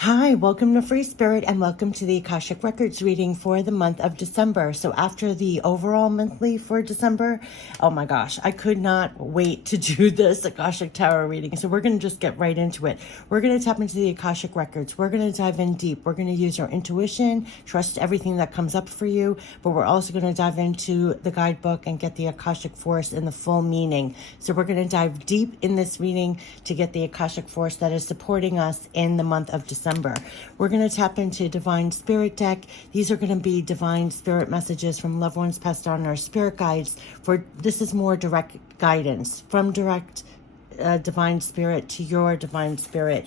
Hi, welcome to Free Spirit and welcome to the Akashic Records reading for the month of December. So after the overall monthly for December, oh my gosh, I could not wait to do this Akashic Tarot reading. So we're going to just get right into it. We're going to tap into the Akashic Records. We're going to dive in deep. We're going to use our intuition, trust everything that comes up for you, but we're also going to dive into the guidebook and get the Akashic Force in the full meaning. So we're going to dive deep in this reading to get the Akashic Force that is supporting us in the month of December. We're going to tap into Divine Spirit deck. These are going to be divine spirit messages from loved ones passed on, our spirit guides. This is more direct guidance from direct divine spirit to your divine spirit,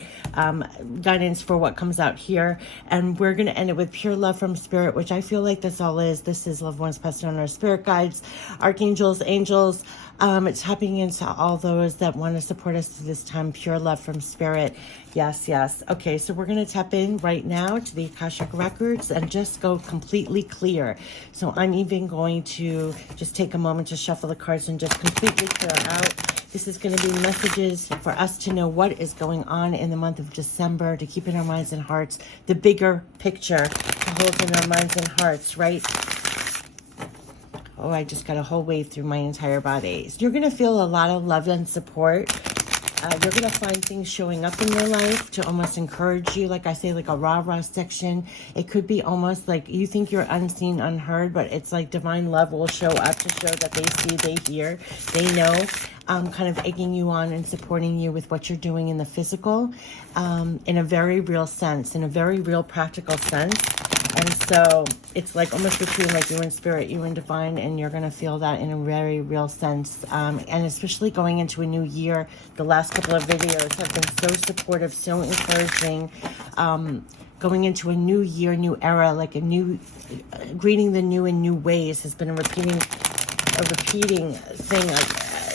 guidance for what comes out here. And we're going to end it with pure love from spirit, which I feel like this all is. This is loved ones passed on, our spirit guides, archangels, angels. It's tapping into all those that want to support us through this time. Pure love from spirit. Yes, yes. Okay, so we're going to tap in right now to the Akashic Records and just go completely clear. So I'm even going to just take a moment to shuffle the cards and just completely clear out. This is going to be messages for us to know what is going on in the month of December, to keep in our minds and hearts, the bigger picture to hold in our minds and hearts, right? Oh, I just got a whole wave through my entire body. You're going to feel a lot of love and support. You're going to find things showing up in your life to almost encourage you. Like I say, like a rah-rah section. It could be almost like you think you're unseen, unheard, but it's like divine love will show up to show that they see, they hear, they know. Kind of egging you on and supporting you with what you're doing in the physical, in a very real sense, in a very real practical sense. And so it's like almost between like you and spirit, you and divine, and you're going to feel that in a very real sense. And especially going into a new year, the last couple of videos have been so supportive, so encouraging. Going into a new year, new era, like a new, greeting the new in new ways has been a repeating thing.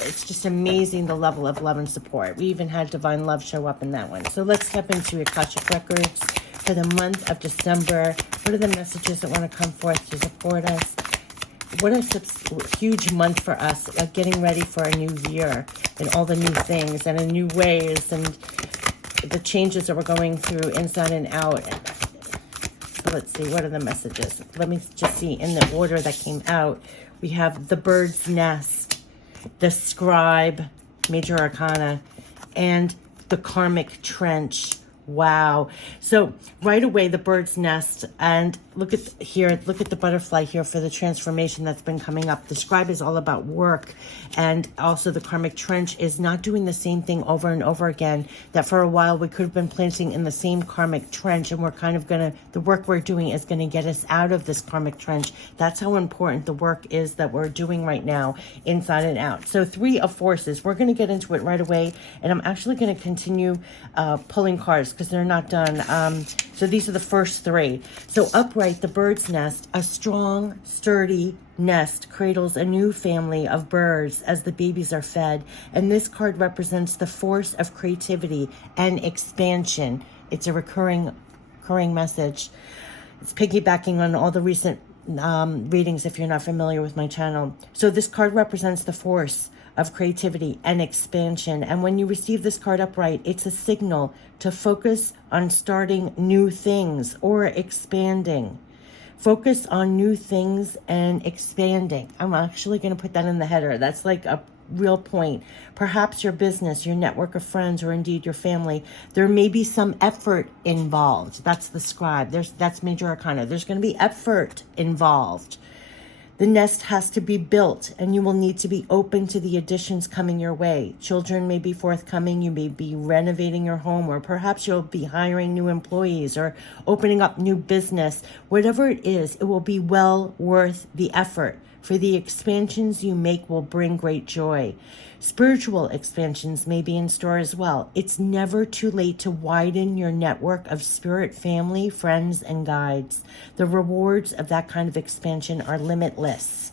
It's just amazing, the level of love and support. We even had divine love show up in that one. So let's step into Akashic Records for the month of December. What are the messages that want to come forth to support us? What a huge month for us, getting ready for a new year and all the new things and in new ways and the changes that we're going through inside and out. So let's see, what are the messages? Let me just see in the order that came out. We have the bird's nest, the scribe, major arcana, and the karmic trench. Wow. So right away, the bird's nest, and look at here, look at the butterfly here for the transformation that's been coming up. The scribe is all about work, and also the karmic trench is not doing the same thing over and over again. That for a while we could have been planting in the same karmic trench, and we're kind of the work we're doing is gonna get us out of this karmic trench. That's how important the work is that we're doing right now, inside and out. So 3 of forces, we're gonna get into it right away, and I'm actually gonna continue pulling cards because they're not done. So these are the first 3. So upright, the bird's nest, a strong, sturdy nest cradles a new family of birds as the babies are fed. And this card represents the force of creativity and expansion. It's a recurring message. It's piggybacking on all the recent readings if you're not familiar with my channel. So this card represents the force of creativity and expansion. And when you receive this card upright, it's a signal to focus on starting new things or expanding. Focus on new things and expanding. I'm actually going to put that in the header. That's like a real point. Perhaps your business, your network of friends, or indeed your family, there may be some effort involved. That's the scribe. That's major arcana. There's going to be effort involved. The nest has to be built, and you will need to be open to the additions coming your way. Children may be forthcoming. You may be renovating your home, or perhaps you'll be hiring new employees or opening up new business. Whatever it is, it will be well worth the effort, for the expansions you make will bring great joy. Spiritual expansions may be in store as well. It's never too late to widen your network of spirit family, friends, and guides. The rewards of that kind of expansion are limitless.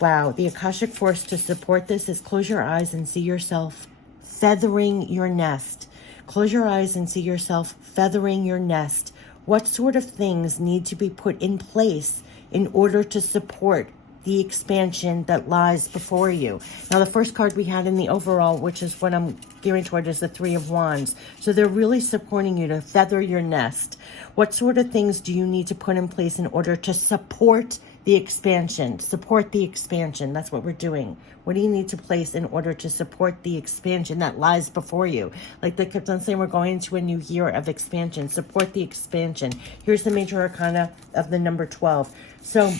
Wow, the Akashic force to support this is close your eyes and see yourself feathering your nest. Close your eyes and see yourself feathering your nest. What sort of things need to be put in place in order to support the expansion that lies before you. Now, the first card we had in the overall, which is what I'm gearing toward, is the Three of Wands. So they're really supporting you to feather your nest. What sort of things do you need to put in place in order to support the expansion? Support the expansion. That's what we're doing. What do you need to place in order to support the expansion that lies before you? Like they kept on saying, we're going into a new year of expansion. Support the expansion. Here's the major arcana of the number 12. So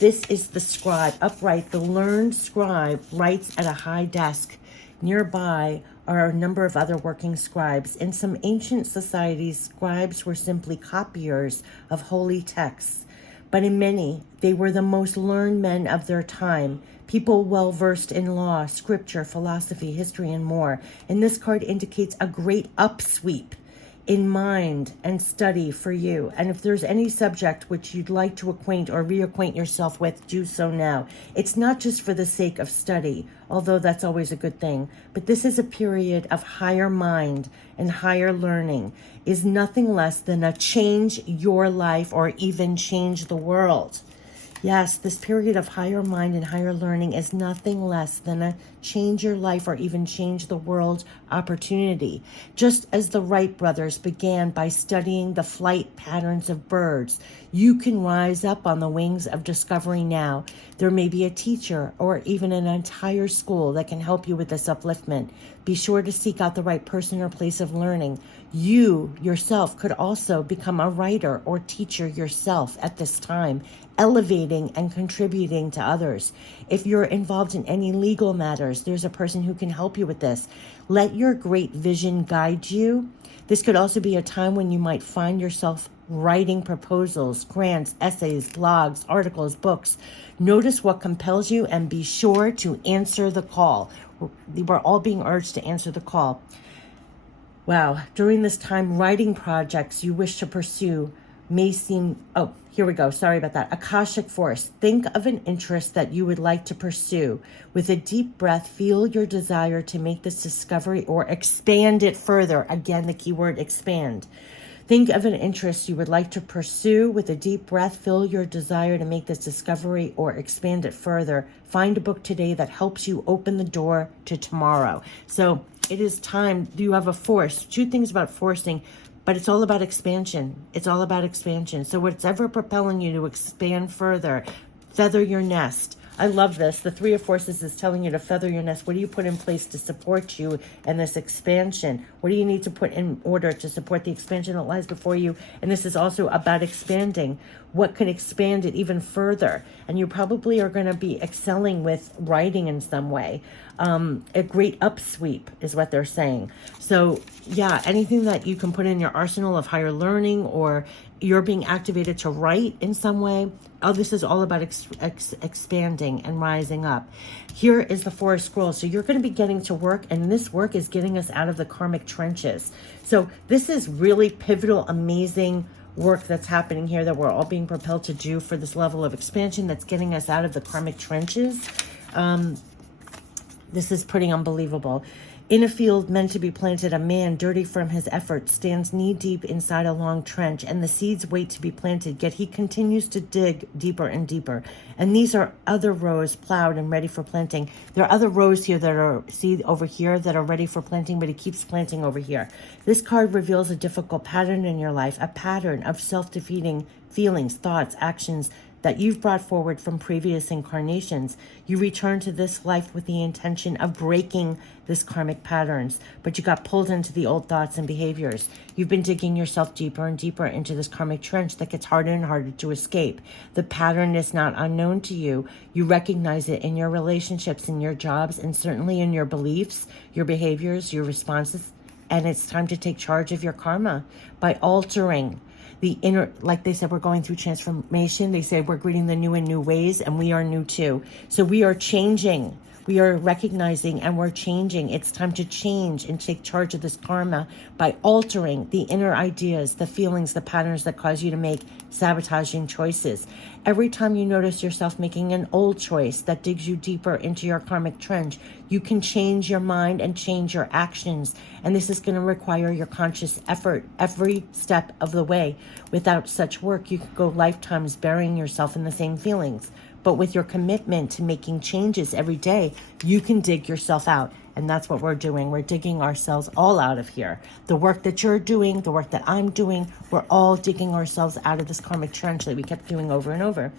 this is the scribe, upright. The learned scribe writes at a high desk. Nearby are a number of other working scribes. In some ancient societies, scribes were simply copiers of holy texts. But in many, they were the most learned men of their time, people well versed in law, scripture, philosophy, history, and more. And this card indicates a great upsweep in mind and study for you. And if there's any subject which you'd like to acquaint or reacquaint yourself with, do so now. It's not just for the sake of study, although that's always a good thing, but this is a period of higher mind and higher learning, is nothing less than a change your life or even change the world. Yes, this period of higher mind and higher learning is nothing less than a change your life or even change the world opportunity. Just as the Wright brothers began by studying the flight patterns of birds, you can rise up on the wings of discovery now. There may be a teacher or even an entire school that can help you with this upliftment. Be sure to seek out the right person or place of learning. You yourself could also become a writer or teacher yourself at this time, elevating and contributing to others. If you're involved in any legal matters, there's a person who can help you with this. Let your great vision guide you. This could also be a time when you might find yourself writing proposals, grants, essays, blogs, articles, books. Notice what compels you and be sure to answer the call. We're all being urged to answer the call. Wow. During this time, writing projects you wish to pursue may seem... Oh, here we go. Sorry about that. Akashic Force. Think of an interest that you would like to pursue. With a deep breath, feel your desire to make this discovery or expand it further. Again, the keyword expand. Think of an interest you would like to pursue. With a deep breath, feel your desire to make this discovery or expand it further. Find a book today that helps you open the door to tomorrow. So it is time. You have a force. Two things about forcing, but it's all about expansion. It's all about expansion. So whatever propelling you to expand further, feather your nest. I love this. The Three of Forces is telling you to feather your nest. What do you put in place to support you and this expansion? What do you need to put in order to support the expansion that lies before you? And this is also about expanding. What can expand it even further? And you probably are going to be excelling with writing in some way. A great upsweep is what they're saying. So yeah, anything that you can put in your arsenal of higher learning, or you're being activated to write in some way. Oh, this is all about expanding and rising up. Here is the Four of Scrolls. So you're going to be getting to work, and this work is getting us out of the karmic trenches. So this is really pivotal, amazing work that's happening here that we're all being propelled to do for this level of expansion that's getting us out of the karmic trenches. This is pretty unbelievable. In a field meant to be planted, a man, dirty from his efforts, stands knee-deep inside a long trench, and the seeds wait to be planted, yet he continues to dig deeper and deeper. And these are other rows plowed and ready for planting. There are other rows here that are, see over here, that are ready for planting, but he keeps planting over here. This card reveals a difficult pattern in your life, a pattern of self-defeating feelings, thoughts, actions that you've brought forward from previous incarnations. You return to this life with the intention of breaking this karmic patterns, but you got pulled into the old thoughts and behaviors. You've been digging yourself deeper and deeper into this karmic trench that gets harder and harder to escape. The pattern is not unknown to you. You recognize it in your relationships, in your jobs, and certainly in your beliefs, your behaviors, your responses. And it's time to take charge of your karma by altering the inner, like they said, we're going through transformation. They say we're greeting the new in new ways, and we are new too. So we are changing. We are recognizing and we're changing. It's time to change and take charge of this karma by altering the inner ideas, the feelings, the patterns that cause you to make sabotaging choices. Every time you notice yourself making an old choice that digs you deeper into your karmic trench, you can change your mind and change your actions. And this is going to require your conscious effort every step of the way. Without such work, you could go lifetimes burying yourself in the same feelings. But with your commitment to making changes every day, you can dig yourself out. And that's what we're doing. We're digging ourselves all out of here. The work that you're doing, the work that I'm doing, we're all digging ourselves out of this karmic trench that we kept doing over and over.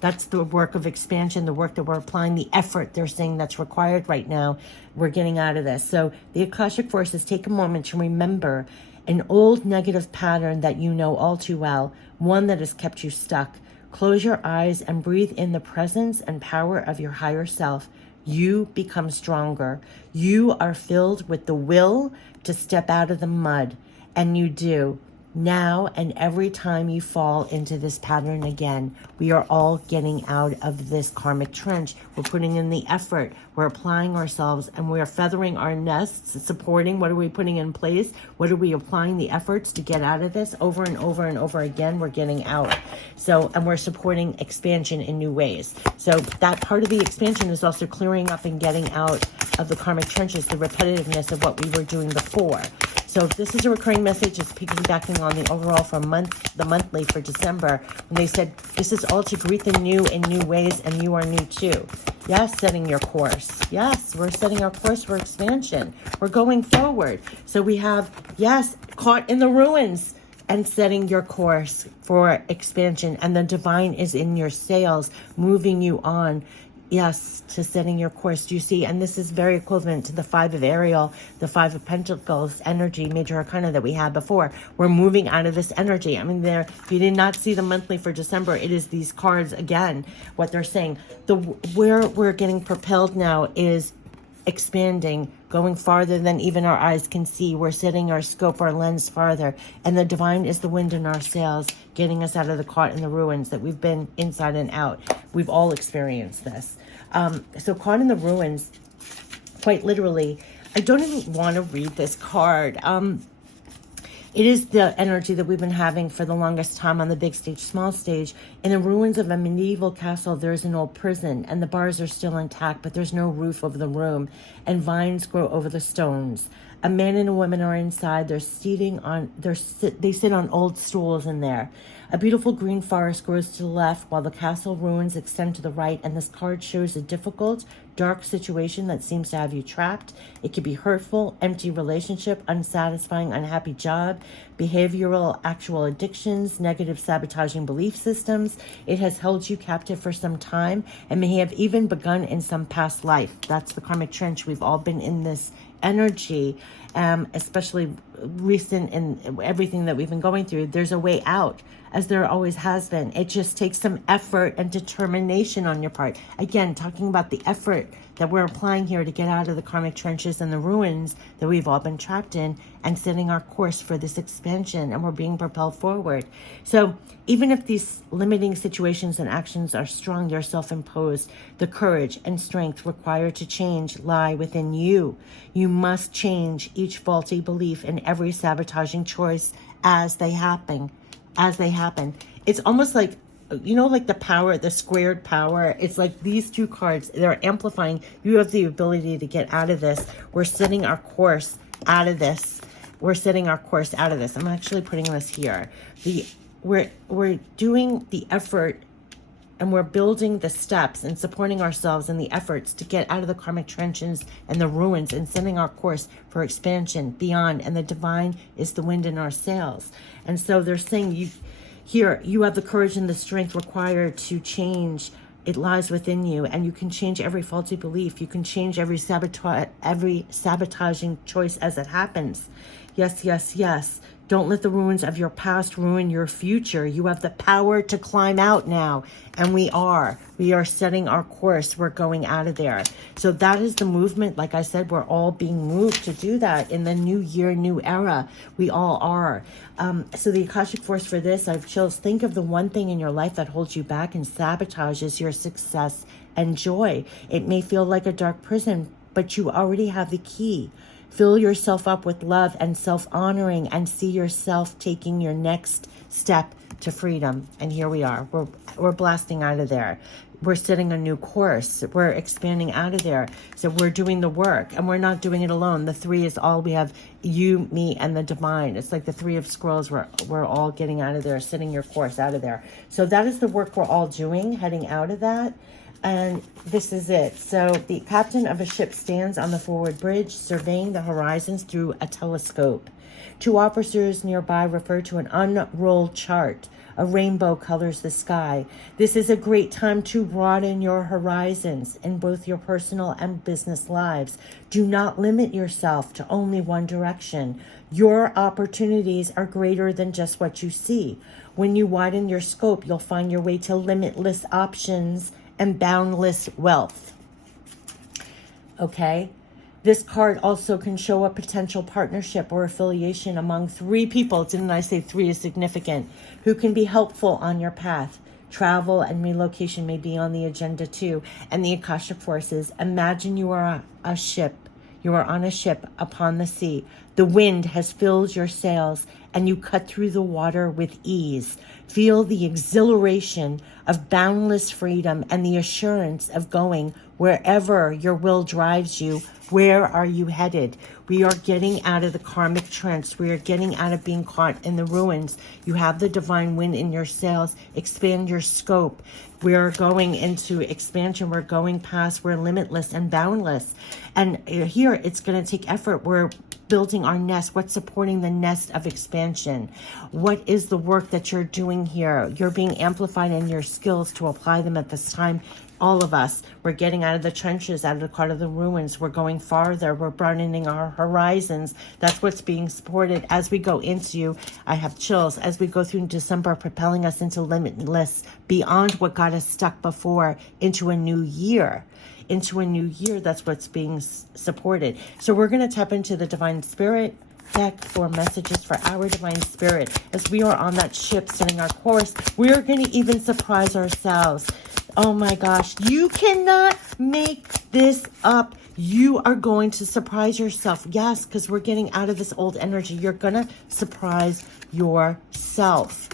That's the work of expansion, the work that we're applying, the effort they're saying that's required right now. We're getting out of this. So the Akashic Forces, take a moment to remember an old negative pattern that you know all too well, one that has kept you stuck. Close your eyes and breathe in the presence and power of your higher self. You become stronger. You are filled with the will to step out of the mud, and you do. Now and every time you fall into this pattern again, we are all getting out of this karmic trench. We're putting in the effort. We're applying ourselves, and we're feathering our nests, supporting. What are we putting in place? What are we applying the efforts to get out of this? Over and over and over again, we're getting out. So, and we're supporting expansion in new ways. So that part of the expansion is also clearing up and getting out of the karmic trenches, the repetitiveness of what we were doing before. So if this is a recurring message, it's piggybacking on the overall for the monthly for December, when they said this is all to greet the new in new ways, and you are new too. Yes, setting your course. Yes, we're setting our course for expansion. We're going forward. So we have, yes, caught in the ruins and setting your course for expansion. And the divine is in your sails, moving you on. Yes, to setting your course. Do you see? And this is very equivalent to the 5 of Ariel, the 5 of Pentacles energy, major arcana that we had before. We're moving out of this energy. I mean, there, if you did not see the monthly for December, it is these cards again, what they're saying. Where we're getting propelled now is expanding, going farther than even our eyes can see. We're setting our scope, our lens farther. And the divine is the wind in our sails, getting us out of the caught in the ruins that we've been inside and out. We've all experienced this. So caught in the ruins, quite literally, I don't even want to read this card. It is the energy that we've been having for the longest time on the big stage, small stage. In the ruins of a medieval castle, there's an old prison, and the bars are still intact, but there's no roof over the room, and vines grow over the stones. A man and a woman are inside. They sit on old stools in there. A beautiful green forest grows to the left, while the castle ruins extend to the right, and this card shows a difficult, dark situation that seems to have you trapped. It could be hurtful, empty relationship, unsatisfying, unhappy job, behavioral, actual addictions, negative sabotaging belief systems. It has held you captive for some time and may have even begun in some past life. That's the karmic trench. We've all been in this energy, especially recent in everything that we've been going through. There's a way out, as there always has been. It just takes some effort and determination on your part. Again, talking about the effort that we're applying here to get out of the karmic trenches and the ruins that we've all been trapped in, and setting our course for this expansion, and we're being propelled forward. So even if these limiting situations and actions are strong, they're self-imposed, the courage and strength required to change lie within you. You must change each faulty belief and every sabotaging choice as they happen. It's almost like, you know, like the power, the squared power. It's like these two cards, they're amplifying. You have the ability to get out of this. We're setting our course out of this. I'm actually putting this here. We're doing the effort, and we're building the steps and supporting ourselves in the efforts to get out of the karmic trenches and the ruins, and setting our course for expansion beyond. And the divine is the wind in our sails. And so they're saying you have the courage and the strength required to change. It lies within you, and you can change every faulty belief. You can change every sabotaging choice as it happens. Yes, yes, yes. Don't let the ruins of your past ruin your future. You have the power to climb out now. And we are setting our course. We're going out of there. So that is the movement. Like I said, we're all being moved to do that in the new year, new era. We all are. So the Akashic Force for this, I have chills. Think of the one thing in your life that holds you back and sabotages your success and joy. It may feel like a dark prison, but you already have the key. Fill yourself up with love and self-honoring, and see yourself taking your next step to freedom. And here we are. We're blasting out of there. we're setting a new course. We're expanding out of there. So we're doing the work, and we're not doing it alone. The three is all we have: you, me, and the divine. It's like the three of scrolls. We're all getting out of there, setting your course out of there. So that is the work we're all doing, heading out of that. And this is it. So the captain of a ship stands on the forward bridge, surveying the horizons through a telescope. Two officers nearby refer to an unrolled chart. A rainbow colors the sky. This is a great time to broaden your horizons in both your personal and business lives. Do not limit yourself to only one direction. Your opportunities are greater than just what you see. When you widen your scope, you'll find your way to limitless options and boundless wealth. Okay? This card also can show a potential partnership or affiliation among three people. Didn't I say three is significant? Who can be helpful on your path. Travel and relocation may be on the agenda too. And the Akashic forces. Imagine you are a ship. You are on a ship upon the sea. The wind has filled your sails and you cut through the water with ease. Feel the exhilaration of boundless freedom and the assurance of going wherever your will drives you. Where are you headed? We are getting out of the karmic trance. We are getting out of being caught in the ruins. You have the divine wind in your sails. Expand your scope. We are going into expansion. We're going past. We're limitless and boundless. And here it's going to take effort. We're building our nest. What's supporting the nest of expansion? What is the work that you're doing here? You're being amplified in your skills to apply them at this time. All of us, we're getting out of the trenches, out of the caught of the ruins. We're going farther. We're broadening our horizons. That's what's being supported as we go into, I have chills, as we go through December, propelling us into limitless, beyond what got us stuck before, into a new year. Into a new year, that's what's being supported. So we're going to tap into the Divine Spirit deck for messages for our divine spirit. As we are on that ship setting our course, we are going to even surprise ourselves. Oh my gosh, you cannot make this up. You are going to surprise yourself. Yes, because we're getting out of this old energy. You're going to surprise yourself.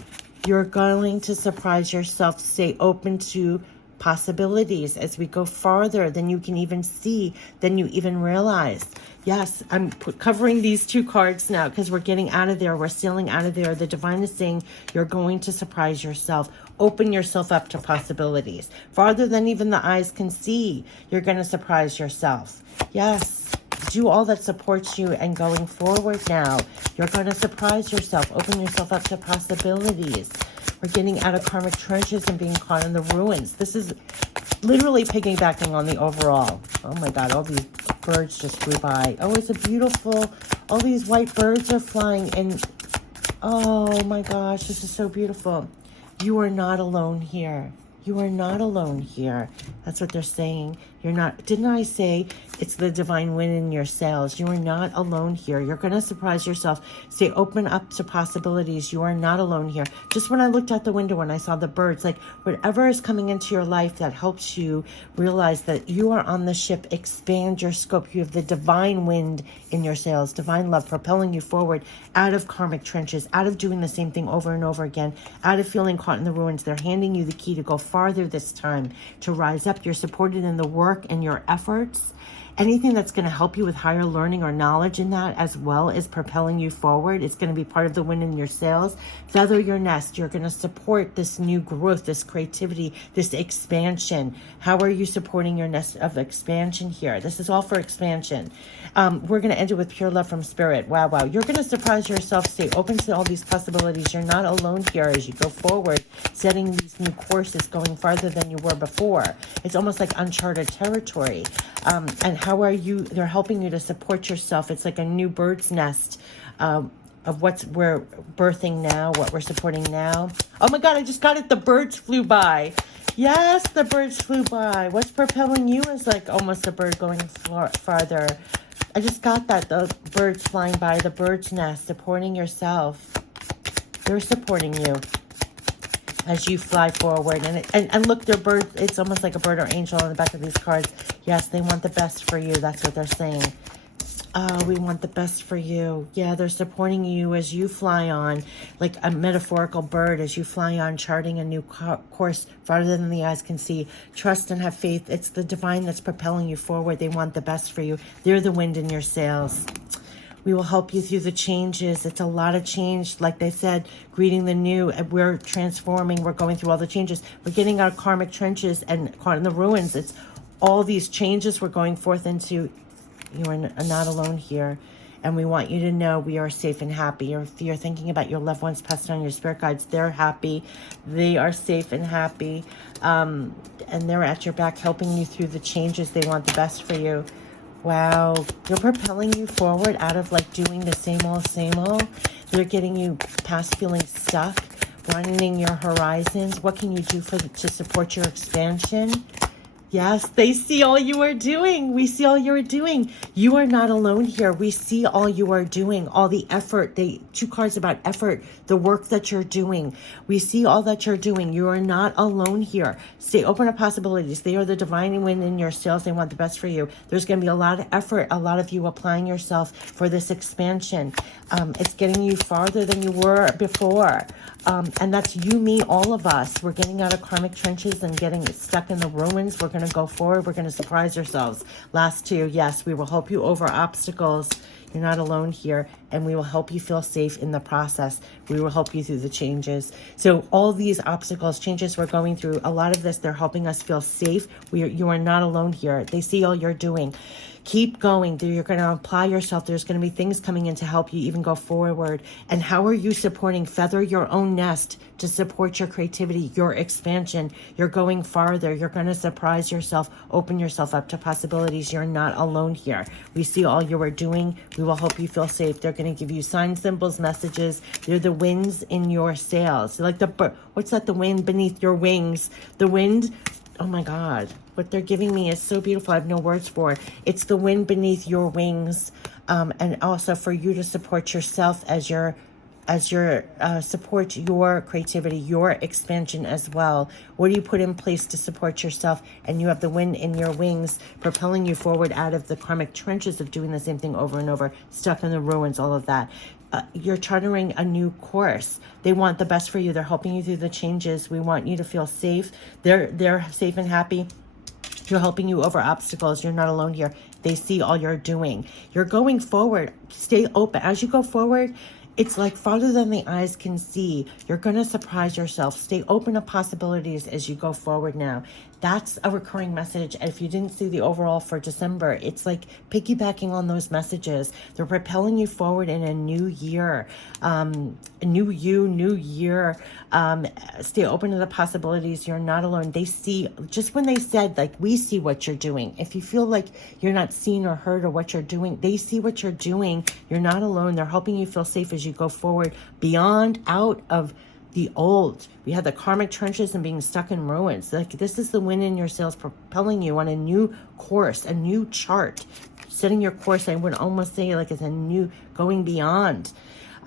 You're going to surprise yourself. Stay open to possibilities as we go farther than you can even see, than you even realize. Yes, I'm covering these two cards now because we're getting out of there. We're sailing out of there. The divine is saying you're going to surprise yourself. Open yourself up to possibilities. Farther than even the eyes can see, you're going to surprise yourself. Yes, do all that supports you, and going forward now, you're going to surprise yourself. Open yourself up to possibilities. We're getting out of karmic trenches and being caught in the ruins. This is literally piggybacking on the overall. Oh my God, all these birds just flew by. Oh, it's a beautiful, all these white birds are flying, and oh my gosh, this is so beautiful. You are not alone here. You are not alone here. That's what they're saying. You're not, didn't I say it's the divine wind in your sails? You are not alone here. You're going to surprise yourself. Stay open up to possibilities. You are not alone here. Just when I looked out the window and I saw the birds, like whatever is coming into your life that helps you realize that you are on the ship, expand your scope. You have the divine wind in your sails, divine love propelling you forward out of karmic trenches, out of doing the same thing over and over again, out of feeling caught in the ruins. They're handing you the key to go farther this time, to rise up. You're supported in the work and your efforts. Anything that's going to help you with higher learning or knowledge in that, as well as propelling you forward, it's going to be part of the wind in your sails. Feather your nest. You're going to support this new growth, this creativity, this expansion. How are you supporting your nest of expansion here? This is all for expansion. We're going to end it with pure love from spirit. Wow, wow. You're going to surprise yourself. Stay open to all these possibilities. You're not alone here as you go forward, setting these new courses, going farther than you were before. It's almost like uncharted territory. And how are you? They're helping you to support yourself. It's like a new bird's nest of what we're birthing now, what we're supporting now. Oh my God, I just got it. The birds flew by. Yes, the birds flew by. What's propelling you is like almost a bird going farther. I just got that. The birds flying by, the bird's nest, supporting yourself. They're supporting you as you fly forward. And look, they're birds. It's almost like a bird or angel on the back of these cards. Yes, they want the best for you. That's what they're saying. We want the best for you. Yeah, they're supporting you as you fly on, like a metaphorical bird, as you fly on, charting a new course farther than the eyes can see. Trust and have faith. It's the divine that's propelling you forward. They want the best for you. They're the wind in your sails. We will help you through the changes. It's a lot of change. Like they said, greeting the new. We're transforming. We're going through all the changes. We're getting out of karmic trenches and caught in the ruins. It's all these changes we're going forth into. You are not alone here. And we want you to know we are safe and happy. If you're thinking about your loved ones passed on, your spirit guides, they're happy. They are safe and happy. And they're at your back helping you through the changes. They want the best for you. Wow. They're propelling you forward out of like doing the same old. They're getting you past feeling stuck, widening your horizons. What can you do to support your expansion? Yes, they see all you are doing. We see all you are doing. You are not alone here. We see all you are doing, all the effort. Two cards about effort, the work that you're doing. We see all that you're doing. You are not alone here. Stay open to possibilities. They are the divine wind in your sails. They want the best for you. There's going to be a lot of effort, a lot of you applying yourself for this expansion. It's getting you farther than you were before. And that's you, me, all of us. We're getting out of karmic trenches and getting stuck in the ruins. We're going to go forward. We're going to surprise ourselves. Last two, yes, we will help you over obstacles. You're not alone here, and we will help you feel safe in the process. We will help you through the changes. So all these obstacles, changes we're going through, a lot of this, they're helping us feel safe. You are not alone here. They see all you're doing. Keep going. You're going to apply yourself. There's going to be things coming in to help you even go forward. And how are you supporting? Feather your own nest to support your creativity, your expansion. You're going farther. You're going to surprise yourself, open yourself up to possibilities. You're not alone here. We see all you are doing. We will help you feel safe. They're going to give you signs, symbols, messages. They're the winds in your sails. Like what's that? The wind beneath your wings. The wind. Oh my God, what they're giving me is so beautiful. I have no words for it. It's the wind beneath your wings. And also for you to support yourself as your support your creativity, your expansion as well. What do you put in place to support yourself? And you have the wind in your wings propelling you forward out of the karmic trenches of doing the same thing over and over, stuck in the ruins, all of that. You're chartering a new course. They want the best for you. They're helping you through the changes. We want you to feel safe. They're safe and happy. You're helping you over obstacles. You're not alone here. They see all you're doing. You're going forward. Stay open. As you go forward, it's like farther than the eyes can see. You're going to surprise yourself. Stay open to possibilities as you go forward now. That's a recurring message. And if you didn't see the overall for December, it's like piggybacking on those messages. They're propelling you forward in a new year. New year. Stay open to the possibilities. You're not alone. They see, just when they said, like, we see what you're doing. If you feel like you're not seen or heard or what you're doing, they see what you're doing. You're not alone. They're helping you feel safe as you go forward beyond out of the old. We had the karmic trenches and being stuck in ruins. Like, this is the wind in your sails propelling you on a new course, a new chart, setting your course. I would almost say like it's a new going beyond.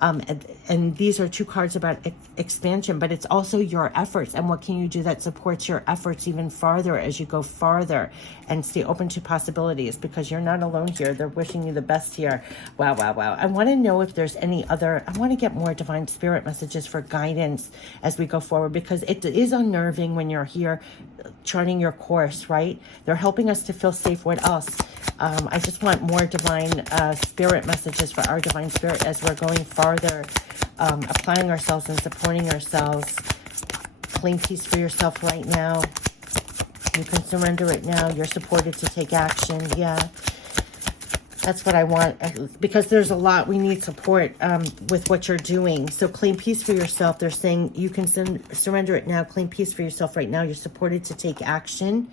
And these are two cards about expansion, but it's also your efforts and what can you do that supports your efforts even farther as you go farther, and stay open to possibilities because you're not alone here. They're wishing you the best here. Wow. I want to know if there's any other, I want to get more divine spirit messages for guidance as we go forward, because it is unnerving when you're here charting your course, right? They're helping us to feel safe. What else? I just want more divine spirit messages for our divine spirit as we're going farther, applying ourselves and supporting ourselves. Claim peace for yourself right now. You can surrender it now. You're supported to take action. Yeah, that's what I want, because there's a lot. We need support with what you're doing. So claim peace for yourself. They're saying you can surrender it now. Claim peace for yourself right now. You're supported to take action.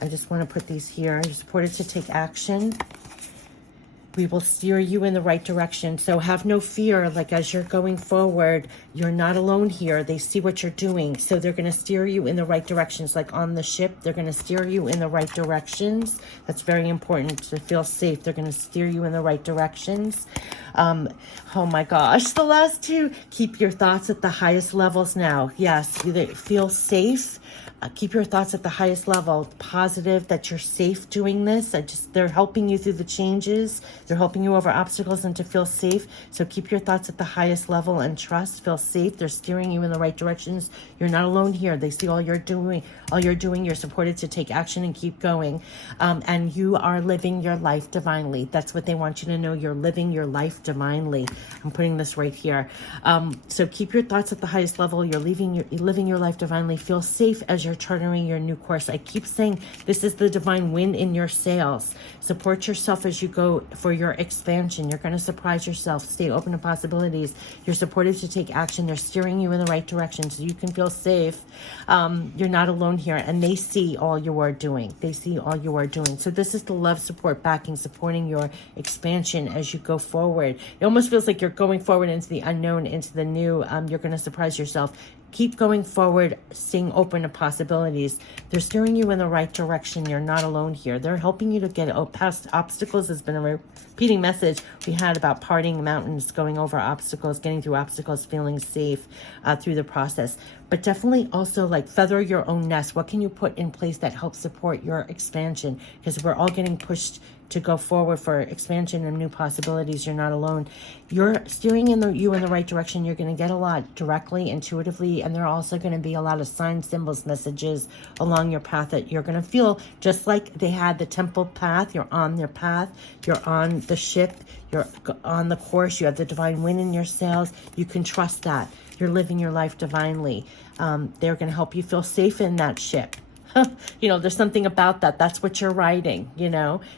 I just want to put these here. You're supported to take action. We will steer you in the right direction. So have no fear. Like, as you're going forward, you're not alone here. They see what you're doing. So they're going to steer you in the right directions. Like on the ship, they're going to steer you in the right directions. That's very important to feel safe. They're going to steer you in the right directions. Oh my gosh. The last two, keep your thoughts at the highest levels now. Yes, you feel safe. Keep your thoughts at the highest level, positive, that you're safe doing this. They're helping you through the changes. They're helping you over obstacles and to feel safe. So keep your thoughts at the highest level and trust, feel safe. They're steering you in the right directions. You're not alone here. They see all you're doing. You're supported to take action and keep going. And you are living your life divinely. That's what they want you to know. You're living your life divinely. I'm putting this right here. So keep your thoughts at the highest level. You're living your life divinely. Feel safe as you're charting your new course. I keep saying this is the divine wind in your sails. Support yourself as you go for your expansion. You're going to surprise yourself. Stay open to possibilities. You're supported to take action. They're steering you in the right direction so you can feel safe. You're not alone here, and they see all you are doing. They see all you are doing. So this is the love, support, backing, supporting your expansion as you go forward. It almost feels like you're going forward into the unknown, into the new. You're going to surprise yourself. Keep going forward, staying open to possibilities. They're steering you in the right direction. You're not alone here. They're helping you to get past obstacles. Has been a repeating message we had about parting mountains, going over obstacles, getting through obstacles, feeling safe through the process. But definitely also like feather your own nest. What can you put in place that helps support your expansion? Because we're all getting pushed to go forward for expansion and new possibilities. You're not alone. You're steering you in the right direction. You're going to get a lot directly, intuitively, and there are also going to be a lot of signs, symbols, messages along your path that you're going to feel just like they had the temple path. You're on their path. You're on the ship. You're on the course. You have the divine wind in your sails. You can trust that. You're living your life divinely. They're going to help you feel safe in that ship. There's something about that. That's what you're writing,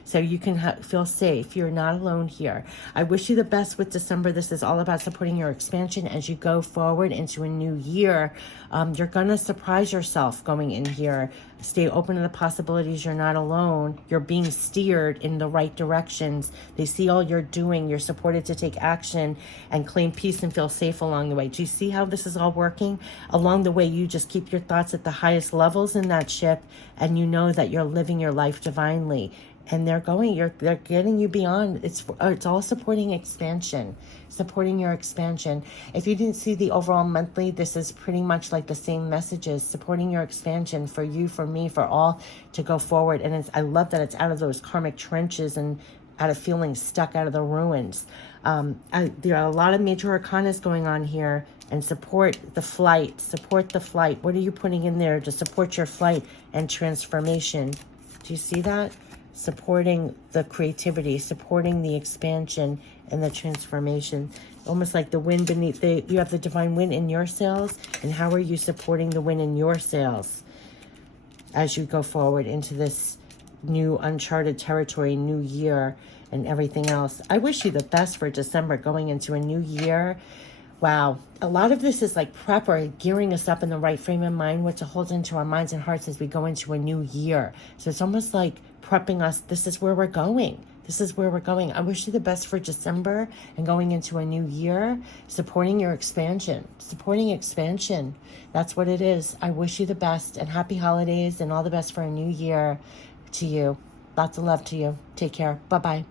so you can feel safe. You're not alone here. I wish you the best with December. This is all about supporting your expansion as you go forward into a new year. You're going to surprise yourself going in here. Stay open to the possibilities. You're not alone. You're being steered in the right directions. They see all you're doing. You're supported to take action and claim peace and feel safe along the way. Do you see how this is all working? Along the way, you just keep your thoughts at the highest levels in that ship, and you know that you're living your life divinely. And they're getting you beyond. It's all supporting expansion, supporting your expansion. If you didn't see the overall monthly, this is pretty much like the same messages, supporting your expansion for you, for me, for all to go forward. And I love that it's out of those karmic trenches and out of feeling stuck, out of the ruins. There are a lot of major arcanas going on here, and support the flight. What are you putting in there to support your flight and transformation? Do you see that? Supporting the creativity, supporting the expansion and the transformation. Almost like the wind beneath you have the divine wind in your sails, and how are you supporting the wind in your sails as you go forward into this new uncharted territory, new year, and everything else? I wish you the best for December going into a new year. Wow. A lot of this is like prep or gearing us up in the right frame of mind, what to hold into our minds and hearts as we go into a new year. So it's almost like prepping us. This is where we're going. I wish you the best for December and going into a new year, supporting your expansion, That's what it is. I wish you the best and happy holidays and all the best for a new year to you. Lots of love to you. Take care. Bye-bye.